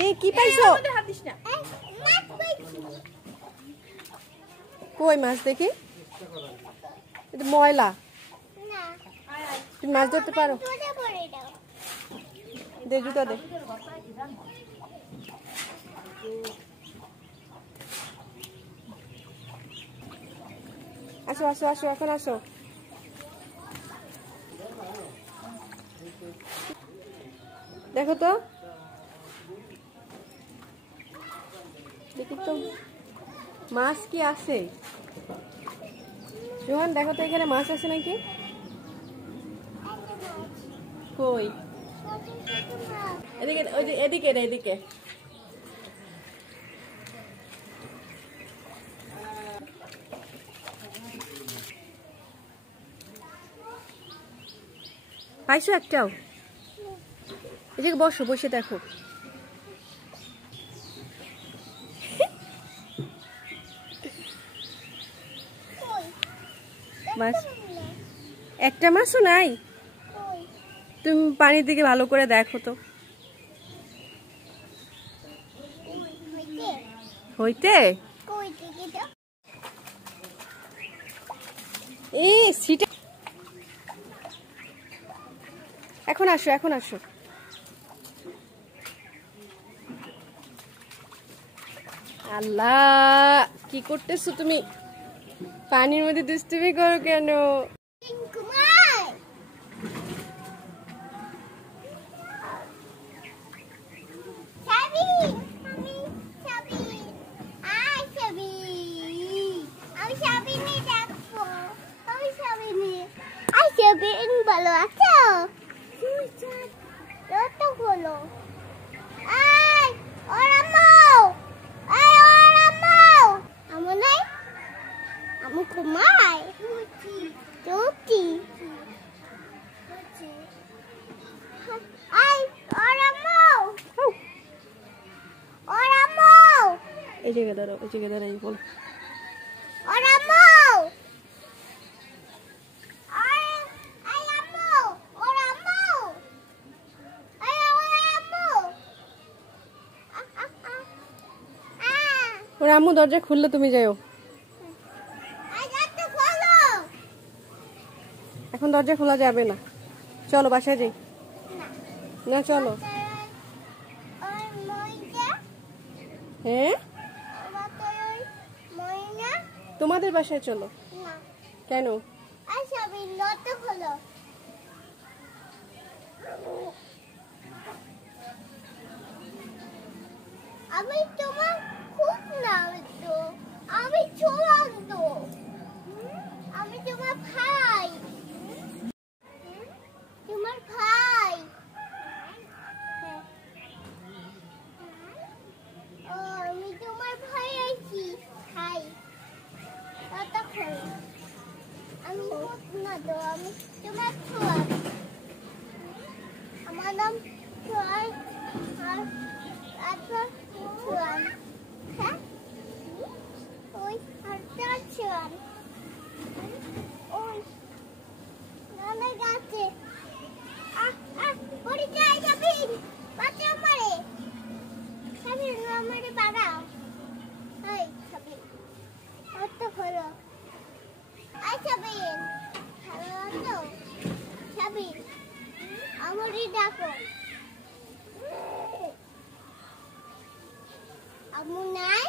এই কি পাইছো? কই মাছ দেখি? এটা ময়লা। তুমি মাছ ধরতে পারো? দে জুতা দে। আসো আসো আসো, এখন আসো। দেখো তো, দেখি তো মাছ কি আছে। জোহান দেখো তো এখানে মাছ আছে নাকি? কই? এদিকে, এদিকে এদিকে। পাইছো একটাও? এদিকে বসো, বসে দেখো। মাছ একটা মাছও নাই? তুমি পানির দিকে ভালো করে দেখো তো। হইতে এই সিটে। এখন আসো, এখন আসো। আল্লাহ, কি করতেছো তুমি? পানির মধ্যে দুষ্টুমি করো কেন? ভালো আছো? তো হলো কুমার চুটি এই জায়গায় দাঁড়াও, এই জায়গায় দাঁড়াই বল। ওর আম্মু দরজা খুললে তুমি যাও। এখন দরজা খোলা যাবে না, চলো বাসায় যাই। না চলো। হ্যাঁ, তোমাদের বাসায় চলো। কেন? আমি তোমার খুব নাম তো, আমি চূড়ান্ত, আমি তোমার ভাই, তোমার ভাই। ও আমি তোমার ভাই আছি, ভাই। ততক্ষণ আমি না তো, আমি তোমার ছোঁয়া। আমার নাম ছোঁয়া আর আচ্ছা ছোঁয়া। হ্যাঁ ওই আচ্ছা ছোঁয়া ওই নানা গাছে পড়ে যায় যাবি বাচ্চা মারে সাবি আমারে বাড়াও এই সাবি কত হলো আই সাবি ভালো আছো সাবি আমারই ডাকো আমু নাই